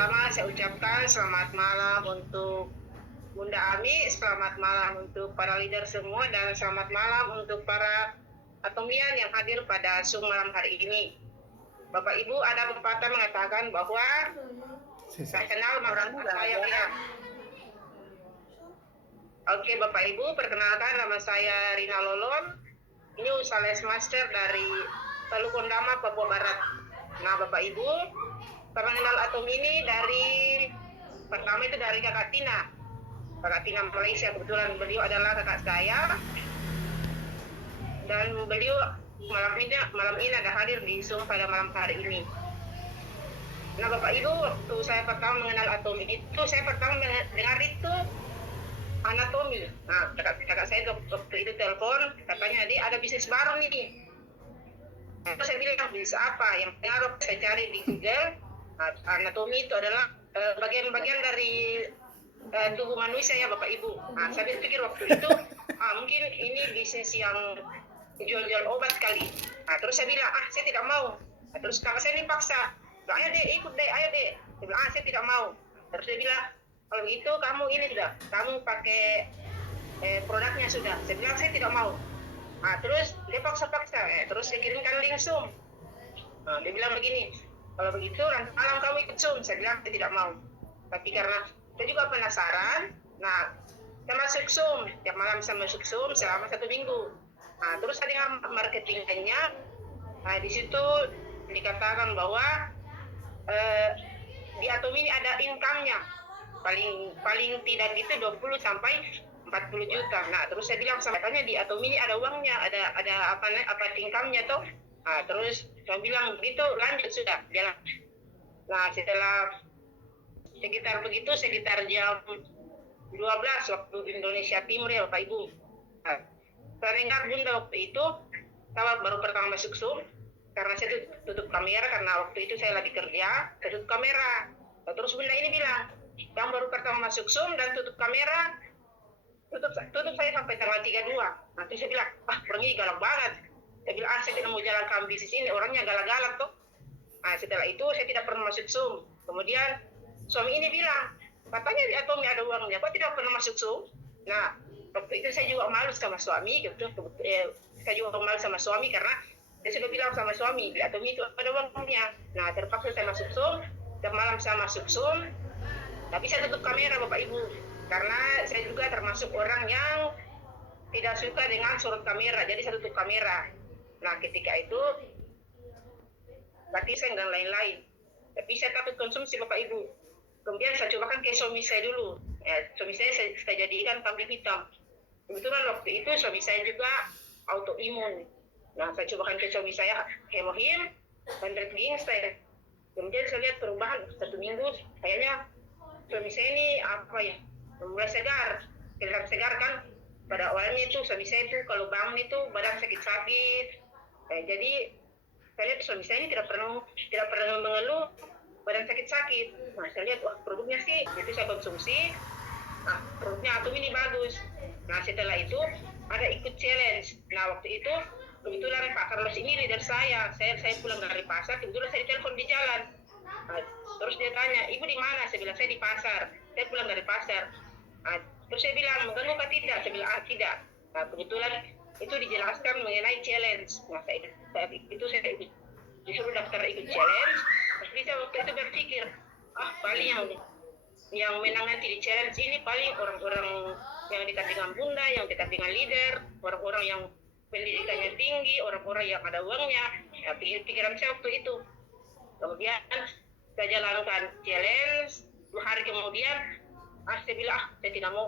pertama saya ucapkan selamat malam untuk Bunda Ami, selamat malam untuk para leader semua, dan selamat malam untuk para atomian yang hadir pada Zoom malam hari ini. Bapak Ibu, ada pepatah mengatakan bahwa saya kenal orang saya bilang. Oke Bapak Ibu, perkenalkan nama saya Rina Lolon. Ini Sales Master dari Telukondama, Papua Barat. Nah Bapak Ibu, mengenal atom ini dari pertama itu dari Kakak Tina Malaysia. Kebetulan beliau adalah kakak saya dan beliau malam ini ada hadir di Zoom pada malam hari ini. Nah Bapak Ibu, waktu saya pertama mengenal atom itu, saya pertama dengar itu anatomi. Nah kakak saya waktu itu telepon, katanya dia ada bisnis baru nih. Terus saya bilang bisnis apa? Yang pengaruh saya cari di Google. Anatomi itu adalah bagian-bagian dari tubuh manusia ya Bapak Ibu. Nah, saya pikir waktu itu mungkin ini bisnis yang jual-jual obat kali. Nah, terus saya bilang saya tidak mau. Nah, terus kakak saya ini paksa, ayo deh ikut deh, ayo deh. Saya bilang saya tidak mau. Terus dia bilang kalau begitu kamu ini sudah, kamu pakai produknya sudah. Saya bilang saya tidak mau. Nah, terus dia paksa-paksa. Terus saya kirimkan link Zoom. Nah, dia bilang begini, kalau begitu nanti malam kamu ikut Zoom. Saya bilang saya tidak mau. Tapi karena saya juga penasaran, nah saya masuk Zoom. Tiap malam saya masuk Zoom selama 1 minggu. Nah, terus saya dengar marketingnya. Nah, di situ dikatakan bahwa di atom ini ada income-nya. Paling tidak itu 20 sampai 40 juta. Nah, terus saya bilang katanya di atom ini ada uangnya, ada apa income-nya tuh. Nah, terus saya bilang begitu, lanjut sudah jalan. Nah, setelah sekitar jam 12 waktu Indonesia Timur ya Bapak Ibu. Nah, saya dengar Bunda waktu itu, saya baru pertama masuk Zoom, karena saya tutup kamera, karena waktu itu saya lagi kerja, saya tutup kamera. Nah, terus Bunda ini bilang, yang baru pertama masuk Zoom dan tutup kamera, tutup saya sampai tanggal 32. Nanti saya bilang, orang ini galak banget. Saya bilang, saya tidak mau jalankan bisnis ini, orangnya galak-galak tuh. Nah, setelah itu saya tidak pernah masuk Zoom. Kemudian suami ini bilang, katanya di Atomi ada uangnya, kok tidak pernah masuk Zoom? Nah, waktu itu saya juga malu sama suami, gitu. Saya juga malu sama suami karena saya sudah bilang sama suami, di Atomi itu ada uangnya. Nah, terpaksa saya masuk Zoom, dan malam saya masuk Zoom, tapi saya tutup kamera Bapak Ibu, karena saya juga termasuk orang yang tidak suka dengan sorot kamera, jadi saya tutup kamera. Nah, ketika itu latihan dan lain-lain, tapi saya takut konsumsi Bapak Ibu. Kemudian saya cobakan ke suami saya dulu. Suami saya jadikan kambing hitam. Kebetulan waktu itu suami saya juga autoimun. Nah, saya cobakan ke suami saya hemohim dan red ginseng. Kemudian saya lihat perubahan 1 minggu, kayaknya suami saya ini mulai segar. Kelihatan segar kan. Pada awalnya itu suami saya itu kalau bangun itu badan sakit-sakit. Jadi saya lihat suami saya ini tidak pernah mengeluh badan sakit-sakit. Nah, saya lihat produknya sih, itu saya konsumsi. Nah, produknya atom ini bagus. Nah, setelah itu ada ikut challenge. Nah, waktu itu kebetulan Pak Carlos ini leader saya pulang dari pasar, kebetulan saya telepon di jalan. Nah, terus dia tanya, ibu di mana? Saya bilang saya di pasar, saya pulang dari pasar. Nah, terus saya bilang mengganggu apa tidak? Saya bilang tidak. Nah, kebetulan itu dijelaskan mengenai challenge. Nah, saya disuruh daftar ikut challenge. Tapi saya waktu itu berpikir, paling yang menang nanti di challenge ini paling orang-orang yang dekat dengan Bunda, yang dekat dengan leader, orang-orang yang pendidikannya tinggi, orang-orang yang ada uangnya. Ya, pikiran saya waktu itu. Kemudian saya jalankan challenge. 2 hari kemudian, saya bilang saya tidak mau.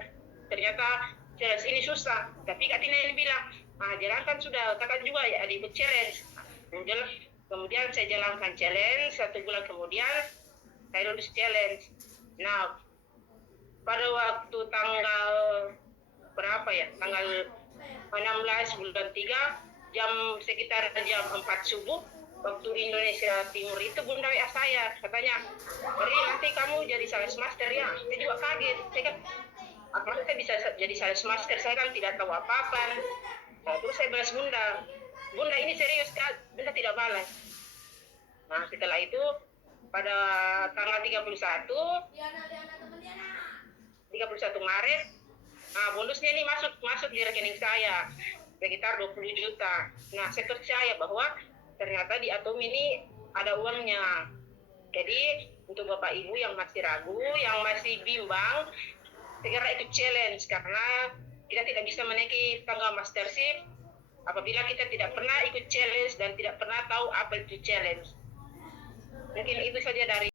Ternyata challenge ini susah. Tapi Kak Tina ini bilang, jalankan sudah, kakak juga ya ikut challenge. Kemudian saya jalankan challenge, 1 bulan kemudian saya lulus challenge. Nah, pada waktu tanggal berapa ya? Tanggal 16 bulan 3, sekitar jam 4 subuh, waktu Indonesia Timur itu Bunda WA saya, katanya, Ri, nanti kamu jadi sales master ya. Saya juga kaget, saya kan, maksudnya saya bisa jadi sales master, saya kan tidak tahu apa-apa. Nah, terus saya balas Bunda ini serius kan? Bunda tidak balas. Nah, setelah itu pada tanggal 31 Maret. Nah, bonusnya ini masuk di rekening saya sekitar 20 juta. Nah, saya percaya bahwa ternyata di Atom ini ada uangnya. Jadi untuk Bapak Ibu yang masih ragu, yang masih bimbang, segera ikut challenge karena kita tidak bisa menaiki tangga mastership apabila kita tidak pernah ikut challenge dan tidak pernah tahu apa itu challenge. Mungkin itu saja dari